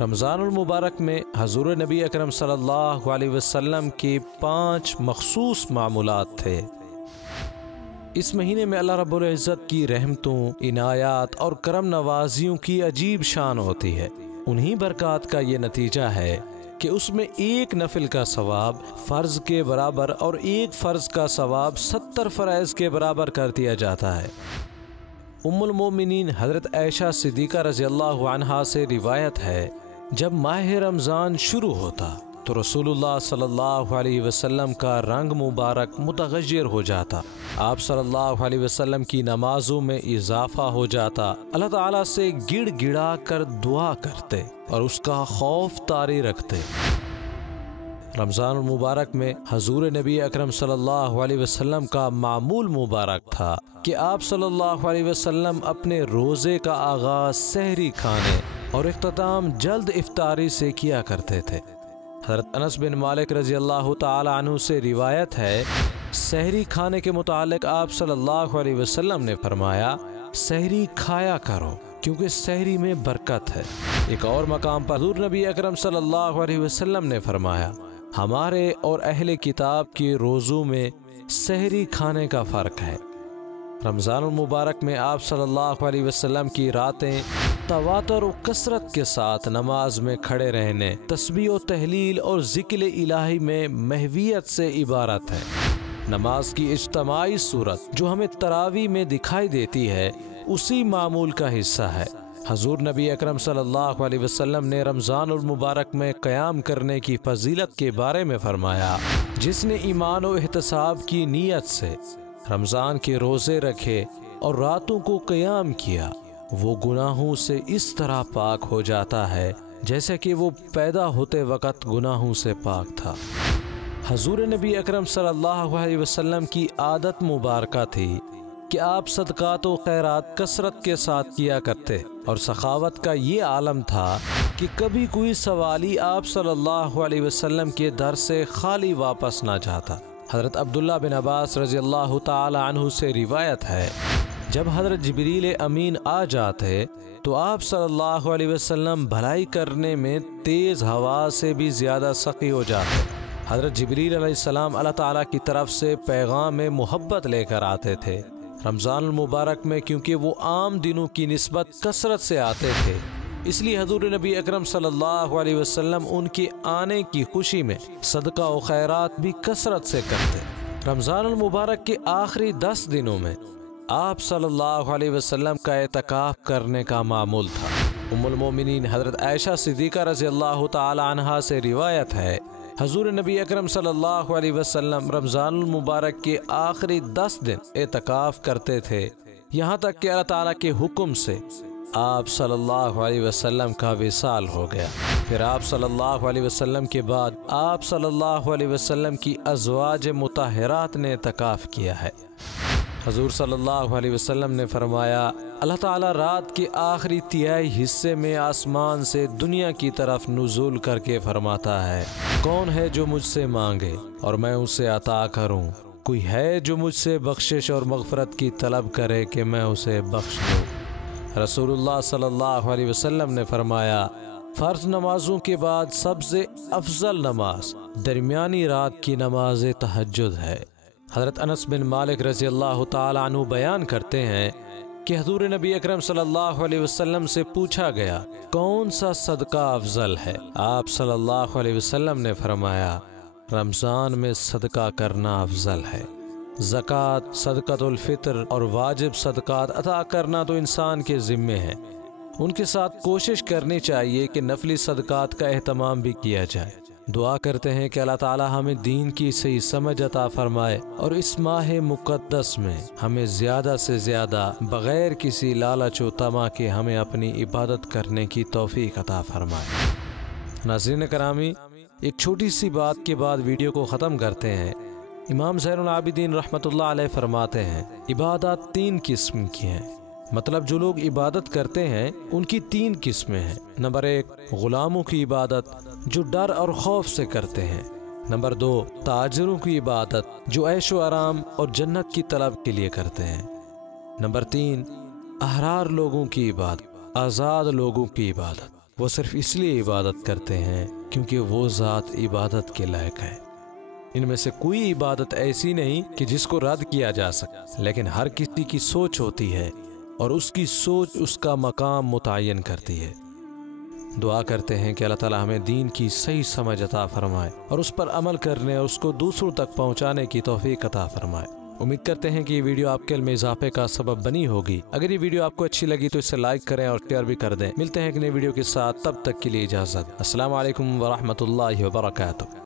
رمضان المبارک میں حضور نبی اکرم صلی اللہ علیہ وسلم کی 5 مخصوص معمولات تھے۔ اس مہینے میں اللہ رب العزت کی رحمتوں، عنایات اور کرم نوازیوں کی عجیب شان ہوتی ہے۔ انہی برکات کا یہ نتیجہ ہے کہ اس میں ایک نفل کا ثواب فرض کے برابر اور ایک فرض کا ثواب 70 فرائض کے برابر کر دیا جاتا ہے۔ ام المومنین حضرت عائشہ صدیقہ رضی اللہ عنہا سے روایت ہے، جب ماہ رمضان شروع ہوتا تو رسول اللہ صلی اللہ علیہ وسلم کا رنگ مبارک متغیر ہو جاتا، آپ صلی اللہ علیہ وسلم کی نمازوں میں اضافہ ہو جاتا، اللہ تعالیٰ سے گڑ گڑا کر دعا کرتے اور اس کا خوف طاری رکھتے۔ رمضان المبارک میں حضور نبی اکرم صلی اللہ علیہ وسلم کا معمول مبارک تھا کہ آپ صلی اللہ علیہ وسلم اپنے روزے کا آغاز سحری کھانے اور اختتام جلد افطاری سے کیا کرتے تھے۔ حضرت انس بن مالک رضی اللہ تعالی عنہ سے روایت ہے، سحری کھانے کے متعلق آپ صلی اللہ علیہ وسلم نے فرمایا، سحری کھایا کرو کیونکہ سحری میں برکت ہے۔ ایک اور مقام پر حضور نبی اکرم صلی اللہ علیہ وسلم نے فرمایا، ہمارے اور اہل کتاب کے روزوں میں سحری کھانے کا فرق ہے۔ رمضان المبارک میں آپ صلی اللہ علیہ وسلم کی راتیں تواتر و کثرت کے ساتھ نماز میں کھڑے رہنے، تسبیح و تہلیل اور ذکر الہی میں محویت سے عبارت ہے۔ نماز کی اجتماعی صورت جو ہمیں تراویح میں دکھائی دیتی ہے اسی معمول کا حصہ ہے۔ حضور نبی اکرم صلی اللہ علیہ وسلم نے رمضان المبارک میں قیام کرنے کی فضیلت کے بارے میں فرمایا، جس نے ایمان و احتساب کی نیت سے رمضان کے روزے رکھے اور راتوں کو قیام کیا، وہ گناہوں سے اس طرح پاک ہو جاتا ہے جیسے کہ وہ پیدا ہوتے وقت گناہوں سے پاک تھا۔ حضور نبی اکرم صلی اللہ علیہ وسلم کی عادت مبارکہ تھی کہ آپ صدقات و خیرات کثرت کے ساتھ کیا کرتے، اور سخاوت کا یہ عالم تھا کہ کبھی کوئی سوالی آپ صلی اللہ علیہ وسلم کے در سے خالی واپس نہ جاتا۔ حضرت عبداللہ بن عباس رضی اللہ تعالی عنہ سے روایت ہے، جب حضرت جبریل امین آ جاتے تو آپ صلی اللہ علیہ وسلم بھلائی کرنے میں تیز ہوا سے بھی زیادہ سخی ہو جاتے۔ حضرت جبریل علیہ السلام اللہ تعالیٰ کی طرف سے پیغام محبت لے کر آتے تھے۔ رمضان المبارک میں کیونکہ وہ عام دنوں کی نسبت کثرت سے آتے تھے، اس لیے حضور نبی اکرم صلی اللہ علیہ وسلم ان کے آنے کی خوشی میں صدقہ و خیرات بھی کثرت سے کرتے۔ رمضان المبارک کے آخری 10 دنوں میں آپ صلی اللہ علیہ وسلم کا اعتکاف کرنے کا معمول تھا۔ ام المومنین حضرت عائشہ صدیقہ رضی اللہ تعالی عنہا سے روایت ہے، حضور نبی اکرم صلی اللہ علیہ وسلم رمضان المبارک کے آخری 10 دن اعتکاف کرتے تھے، یہاں تک کہ اللہ تعالیٰ کے حکم سے آپ صلی اللہ علیہ وسلم کا وصال ہو گیا۔ پھر آپ صلی اللہ علیہ وسلم کے بعد آپ صلی اللہ علیہ وسلم کی ازواج مطہرات نے اعتکاف کیا ہے۔ حضور صلی اللہ علیہ وسلم نے فرمایا، اللہ تعالیٰ رات کے آخری تہائی حصے میں آسمان سے دنیا کی طرف نزول کر کے فرماتا ہے، کون ہے جو مجھ سے مانگے اور میں اسے عطا کروں؟ کوئی ہے جو مجھ سے بخشش اور مغفرت کی طلب کرے کہ میں اسے بخش دوں؟ رسول اللہ صلی اللہ علیہ وسلم نے فرمایا، فرض نمازوں کے بعد سب سے افضل نماز درمیانی رات کی نماز تہجد ہے۔ حضرت انس بن مالک رضی اللہ تعالی عنہ بیان کرتے ہیں کہ حضور نبی اکرم صلی اللہ علیہ وسلم سے پوچھا گیا، کون سا صدقہ افضل ہے؟ آپ صلی اللہ علیہ وسلم نے فرمایا، رمضان میں صدقہ کرنا افضل ہے۔ زکوٰۃ، صدقۃ الفطر اور واجب صدقات عطا کرنا تو انسان کے ذمے ہے، ان کے ساتھ کوشش کرنی چاہیے کہ نفلی صدقات کا اہتمام بھی کیا جائے۔ دعا کرتے ہیں کہ اللہ تعالیٰ ہمیں دین کی صحیح سمجھ عطا فرمائے اور اس ماہ مقدس میں ہمیں زیادہ سے زیادہ بغیر کسی لالچ و طمع کے ہمیں اپنی عبادت کرنے کی توفیق عطا فرمائے۔ ناظرین کرامی، ایک چھوٹی سی بات کے بعد ویڈیو کو ختم کرتے ہیں۔ امام زین العابدین رحمۃ اللہ علیہ فرماتے ہیں، عبادات 3 قسم کی ہیں، مطلب جو لوگ عبادت کرتے ہیں ان کی 3 قسمیں ہیں۔ نمبر 1 غلاموں کی عبادت جو ڈر اور خوف سے کرتے ہیں۔ نمبر 2 تاجروں کی عبادت جو عیش و آرام اور جنت کی طلب کے لیے کرتے ہیں۔ نمبر 3 احرار لوگوں کی عبادت، آزاد لوگوں کی عبادت۔ وہ صرف اس لیے عبادت کرتے ہیں کیونکہ وہ ذات عبادت کے لائق ہے۔ ان میں سے کوئی عبادت ایسی نہیں کہ جس کو رد کیا جا سکے، لیکن ہر کسی کی سوچ ہوتی ہے اور اس کی سوچ اس کا مقام متعین کرتی ہے۔ دعا کرتے ہیں کہ اللہ تعالی ہمیں دین کی صحیح سمجھ عطا فرمائے اور اس پر عمل کرنے اور اس کو دوسروں تک پہنچانے کی توفیق عطا فرمائے۔ امید کرتے ہیں کہ یہ ویڈیو آپ کے علم میں اضافے کا سبب بنی ہوگی۔ اگر یہ ویڈیو آپ کو اچھی لگی تو اسے لائک کریں اور شیئر بھی کر دیں۔ ملتے ہیں ایک نئی ویڈیو کے ساتھ، تب تک کے لیے اجازت۔ السلام علیکم ورحمۃ اللہ وبرکاتہ۔